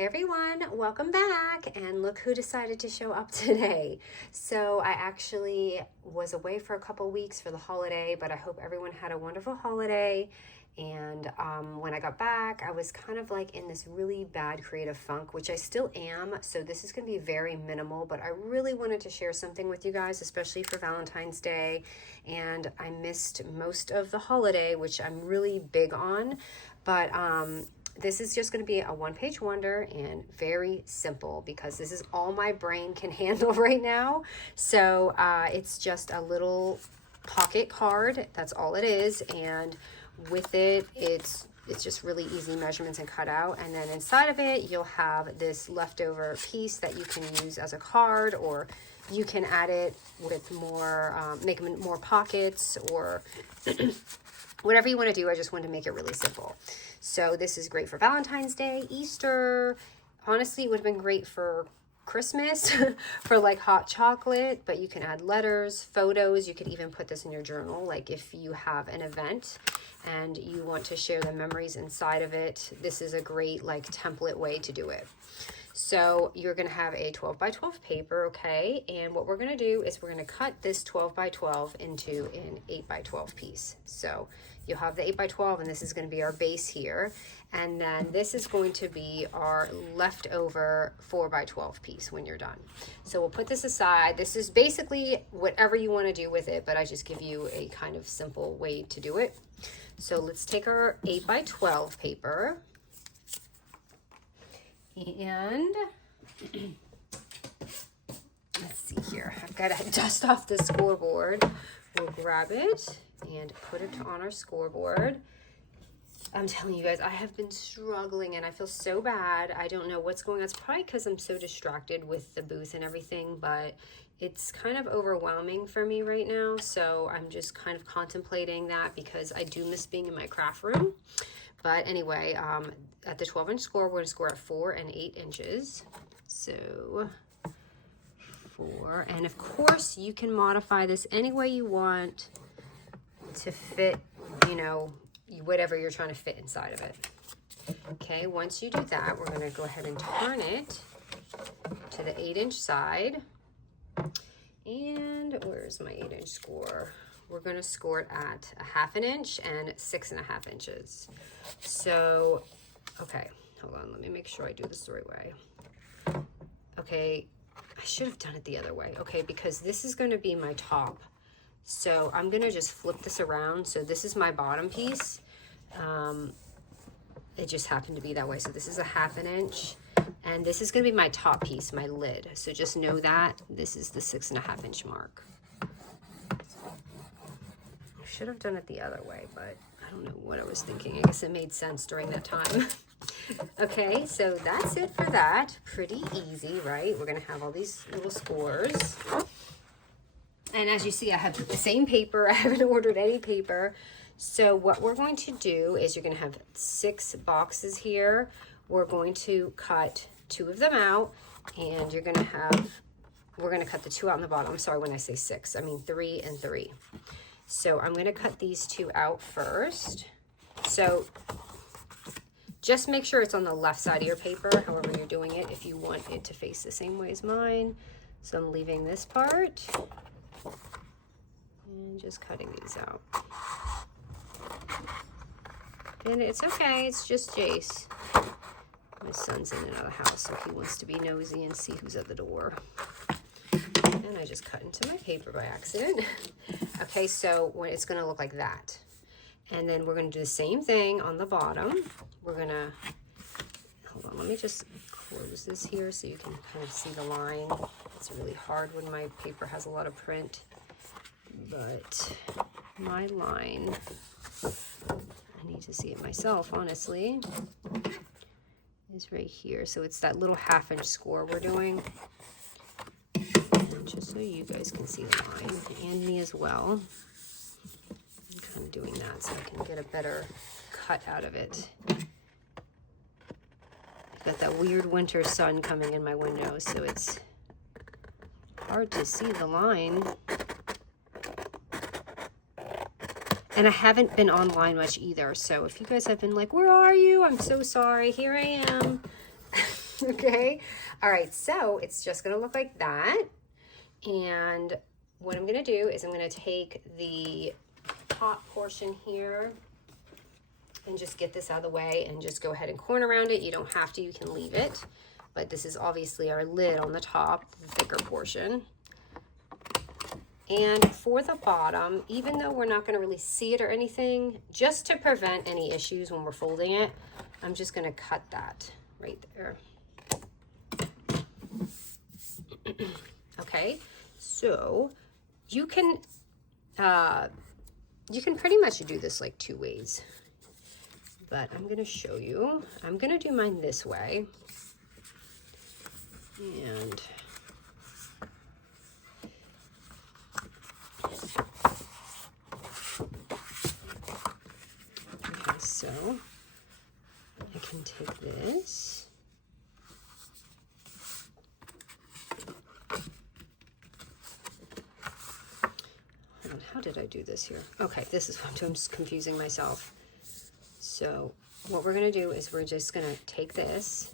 Hey everyone, welcome back, and look who decided to show up today. So I actually was away for a couple weeks for the holiday, but I hope everyone had a wonderful holiday. And when I got back, I was kind of like in this really bad creative funk, which I still am. So this is going to be very minimal, but I really wanted to share something with you guys, especially for Valentine's Day. And I missed most of the holiday, which I'm really big on. But this is just going to be a one-page wonder and very simple because this is all my brain can handle right now. So it's just a little pocket card. That's all it is. And with it, it's just really easy measurements and cut out. And then inside of it, you'll have this leftover piece that you can use as a card, or you can add it with more, make more pockets, or whatever you want to do. I just wanted to make it really simple. So this is great for Valentine's Day, Easter. Honestly, it would have been great for Christmas for like hot chocolate, but you can add letters, photos. You could even put this in your journal. Like if you have an event and you want to share the memories inside of it, this is a great like template way to do it. So you're going to have a 12 by 12 paper, okay? And what we're going to do is we're going to cut this 12 by 12 into an 8 by 12 piece. So you'll have the 8 by 12, and this is going to be our base here. And then this is going to be our leftover 4 by 12 piece when you're done. So we'll put this aside. This is basically whatever you want to do with it, but I just give you a kind of simple way to do it. So let's take our 8 by 12 paper. And let's see here. I've got to dust off the scoreboard. We'll grab it and put it on our scoreboard. I'm telling you guys, I have been struggling and I feel so bad. I don't know what's going on. It's probably because I'm so distracted with the booth and everything, but it's kind of overwhelming for me right now. So I'm just kind of contemplating that because I do miss being in my craft room. But anyway, at the 12-inch score, we're going to score at 4 and 8 inches. So 4. And of course, you can modify this any way you want to fit, you know, whatever you're trying to fit inside of it. Okay, once you do that, we're going to go ahead and turn it to the 8-inch side. And where's my 8-inch score? We're going to score it at a 1/2 inch and 6.5 inches. So, okay, hold on. Let me make sure I do this the right way. Okay, I should have done it the other way. Okay, because this is going to be my top. So I'm going to just flip this around. So this is my bottom piece. It just happened to be that way. So this is a 1/2 inch. And this is going to be my top piece, my lid. So just know that this is the 6.5 inch mark. Should have done it the other way, but I don't know what I was thinking. I guess it made sense during that time. Okay, so that's it for that. Pretty easy, right? We're gonna have all these little scores. And as you see, I have the same paper. I haven't ordered any paper. So what we're going to do is you're gonna have 6 boxes here. We're going to cut 2 of them out, and you're gonna have, we're gonna cut the 2 out on the bottom. I'm sorry when I say 6, I mean 3 and 3. So I'm going to cut these 2 out first. So just make sure it's on the left side of your paper, however you're doing it, if you want it to face the same way as mine. So I'm leaving this part and just cutting these out. And it's okay, it's just Jace. My son's in another house, so he wants to be nosy and see who's at the door. And I just cut into my paper by accident. Okay, so when it's going to look like that. And then we're going to do the same thing on the bottom. We're going to, hold on, let me just close this here so you can kind of see the line. It's really hard when my paper has a lot of print. But my line, I need to see it myself, honestly, is right here. So it's that little 1/2 inch score we're doing. Just so you guys can see the line, and me as well. I'm kind of doing that so I can get a better cut out of it. I've got that weird winter sun coming in my window, so it's hard to see the line. And I haven't been online much either, so if you guys have been like, where are you? I'm so sorry. Here I am. Okay. All right. So it's just going to look like that. And what I'm going to do is I'm going to take the top portion here and just get this out of the way and just go ahead and corner around it. You don't have to, you can leave it. But this is obviously our lid on the top, the thicker portion. And for the bottom, even though we're not going to really see it or anything, just to prevent any issues when we're folding it, I'm just going to cut that right there. Okay, so you can pretty much do this like 2 ways, but I'm going to show you. I'm going to do mine this way. And okay, so I can take this. Hold on, how did I do this here? Okay, this is what I'm doing. I'm just confusing myself. So what we're going to do is we're just going to take this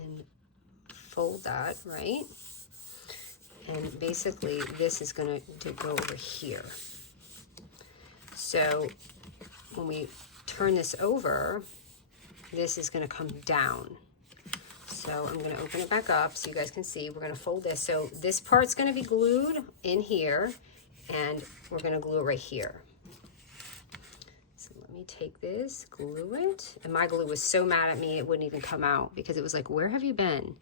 and fold that, right? And basically this is going to go over here. So when we turn this over, this is going to come down. So I'm going to open it back up so you guys can see. We're going to fold this. So this part's going to be glued in here, and we're going to glue it right here. So let me take this, glue it. And my glue was so mad at me it wouldn't even come out because it was like, where have you been?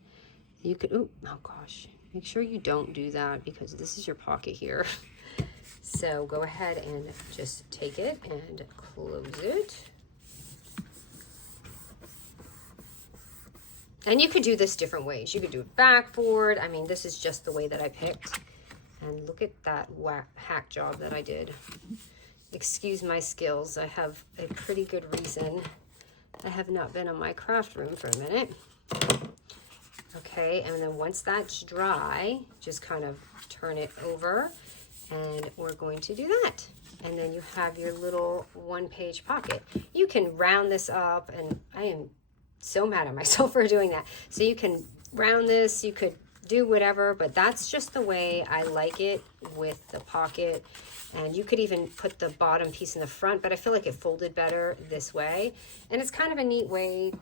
You could, oh gosh, make sure you don't do that because this is your pocket here. So go ahead and just take it and close it. And you could do this different ways. You could do it backboard. I mean, this is just the way that I picked. And look at that hack job that I did. Excuse my skills. I have a pretty good reason I have not been in my craft room for a minute. Okay, and then once that's dry, just kind of turn it over, and we're going to do that. And then you have your little one-page pocket. You can round this up, and I am so mad at myself for doing that. So you can round this, you could do whatever, but that's just the way I like it with the pocket. And you could even put the bottom piece in the front, but I feel like it folded better this way. And it's kind of a neat way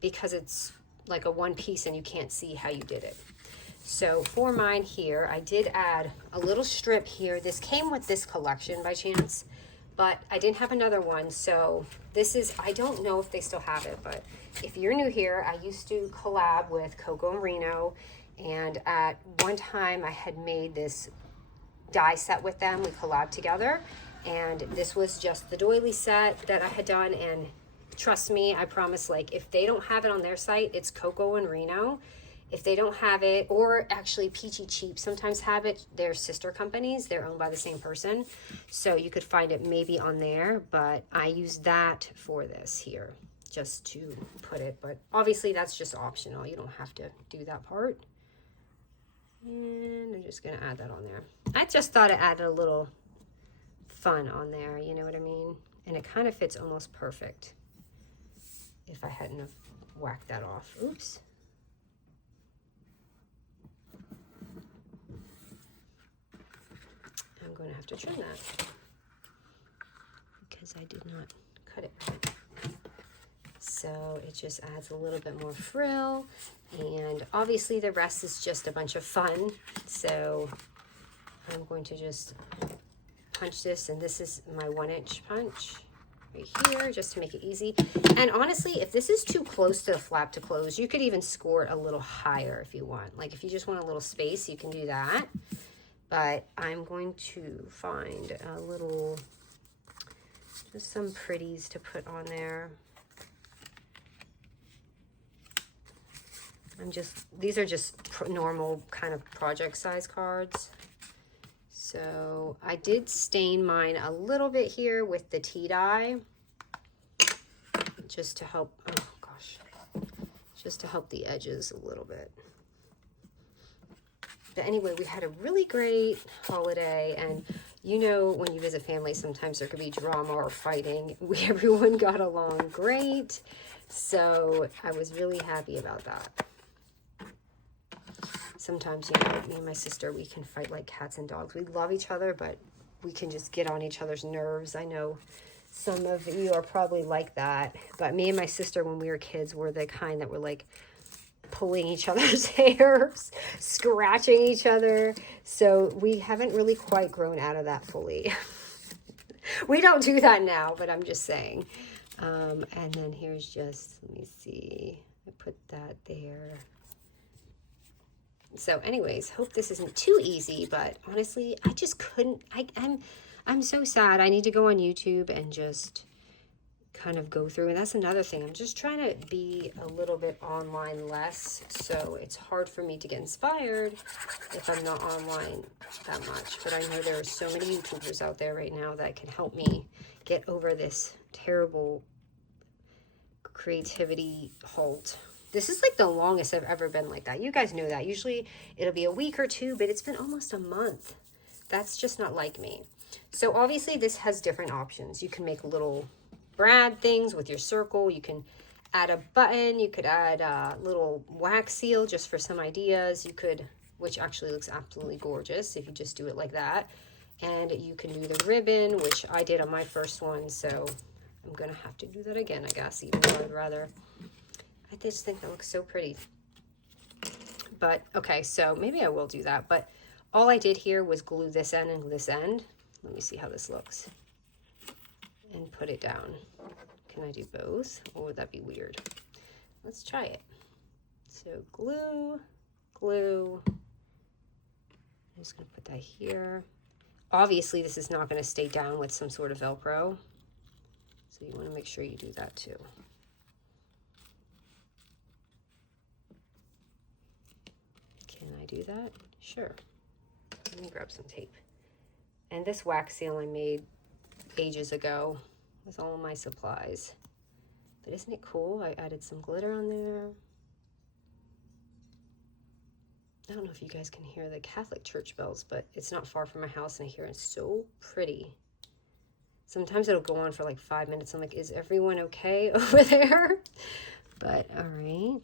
because it's like a one piece and you can't see how you did it. So for mine here, I did add a little strip here. This came with this collection by chance, but I didn't have another one. So this is, I don't know if they still have it, but if you're new here, I used to collab with Coco and Reno. And at one time I had made this die set with them. We collabed together. And this was just the doily set that I had done. And trust me, I promise, like if they don't have it on their site, it's Coco and Reno. If they don't have it, or actually Peachy Cheap sometimes have it, they're sister companies, they're owned by the same person. So you could find it maybe on there, but I use that for this here, just to put it. But obviously that's just optional. You don't have to do that part. And I'm just gonna add that on there. I just thought it added a little fun on there, you know what I mean? And it kind of fits almost perfect if I hadn't have whacked that off. Oops. I'm going to have to trim that because I did not cut it right. So it just adds a little bit more frill, and obviously the rest is just a bunch of fun. So I'm going to just punch this, and this is my 1-inch punch right here just to make it easy. And honestly, if this is too close to the flap to close, you could even score it a little higher if you want. Like if you just want a little space, you can do that. But I'm going to find a little, just some pretties to put on there. These are just normal kind of project size cards. So I did stain mine a little bit here with the tea dye, just to help, oh gosh, just to help the edges a little bit. But anyway, we had a really great holiday, and You know, when you visit family, sometimes there could be drama or fighting. Everyone got along great. So I was really happy about that. Sometimes, you know, me and my sister, we can fight like cats and dogs. We love each other, but we can just get on each other's nerves. I know some of you are probably like that. But me and my sister, when we were kids, were the kind that were like pulling each other's hairs, scratching each other. So we haven't really quite grown out of that fully. We don't do that now, but I'm just saying. And then here's just, let me see, I put that there. So anyways, hope this isn't too easy, but honestly, I just couldn't, I'm so sad. I need to go on YouTube and just kind of go through. And that's another thing. I'm just trying to be a little bit online less. So it's hard for me to get inspired if I'm not online that much. But I know there are so many YouTubers out there right now that can help me get over this terrible creativity halt. This is like the longest I've ever been like that. You guys know that. Usually it'll be a week or two, but it's been almost a month. That's just not like me. So obviously this has different options. You can make little brad things with your circle. You can add a button. You could add a little wax seal just for some ideas. You could, which actually looks absolutely gorgeous if you just do it like that. And you can do the ribbon, which I did on my first one. So I'm going to have to do that again, I guess, even though I'd rather. I just think that looks so pretty. But, okay, so maybe I will do that. But all I did here was glue this end and this end. Let me see how this looks. And put it down. Can I do both? Or would that be weird? Let's try it. So glue, glue. I'm just going to put that here. Obviously, this is not going to stay down with some sort of Velcro. So you want to make sure you do that too. Can I do that? Sure. Let me grab some tape. And this wax seal I made ages ago with all of my supplies. But isn't it cool? I added some glitter on there. I don't know if you guys can hear the Catholic church bells, but it's not far from my house and I hear it's so pretty. Sometimes it'll go on for like 5 minutes. I'm like, is everyone okay over there? But all right,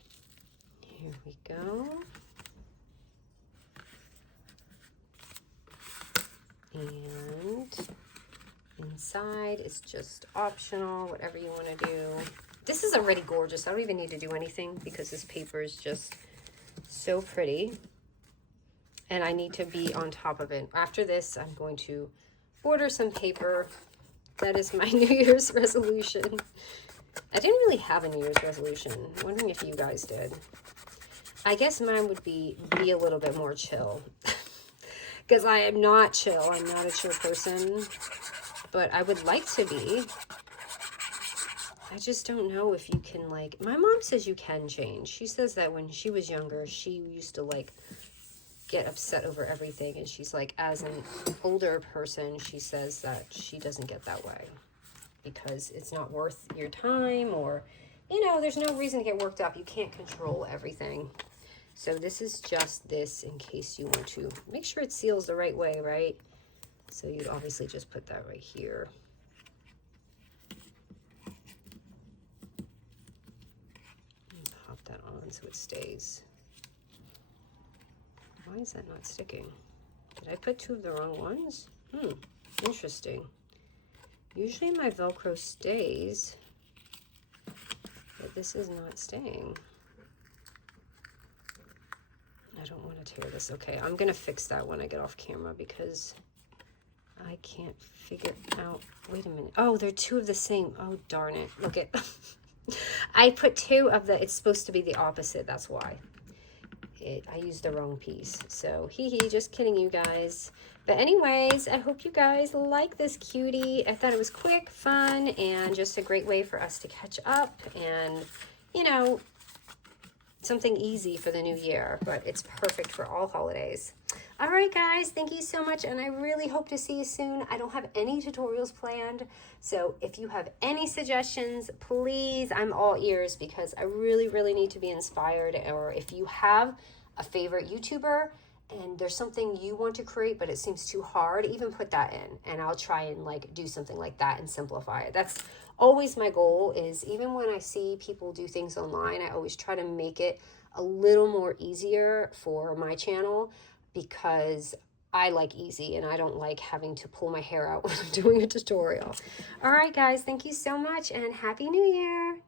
here we go. And inside is just optional, whatever you want to do. This is already gorgeous. I don't even need to do anything because this paper is just so pretty. And I need to be on top of it. After this, I'm going to order some paper. That is my New Year's resolution. I didn't really have a New Year's resolution. I'm wondering if you guys did. I guess mine would be a little bit more chill. Because I am not chill. I'm not a chill person. But I would like to be. I just don't know if you can, like... My mom says you can change. She says that when she was younger, she used to, like, get upset over everything. And she's like, as an older person, she says that she doesn't get that way. Because it's not worth your time or, you know, there's no reason to get worked up. You can't control everything. So this is just this in case you want to make sure it seals the right way, right? So you'd obviously just put that right here. And pop that on so it stays. Why is that not sticking? Did I put two of the wrong ones? Interesting. Usually my Velcro stays, but this is not staying. I don't want to tear this. Okay, I'm going to fix that when I get off camera because I can't figure out. Wait a minute. Oh, they're two of the same. Oh, darn it. Look at. I put two of the, it's supposed to be the opposite. That's why. I used the wrong piece. So, just kidding you guys. But anyways, I hope you guys like this cutie. I thought it was quick, fun, and just a great way for us to catch up and, you know, something easy for the new year, but it's perfect for all holidays. All right, guys, thank you so much, and I really hope to see you soon. I don't have any tutorials planned, so if you have any suggestions, please, I'm all ears because I really, really need to be inspired. Or if you have a favorite YouTuber and there's something you want to create but it seems too hard, even put that in and I'll try and like do something like that and simplify it. That's always my goal, is even when I see people do things online, I always try to make it a little more easier for my channel, because I like easy and I don't like having to pull my hair out when I'm doing a tutorial. All right, guys, thank you so much and Happy New Year.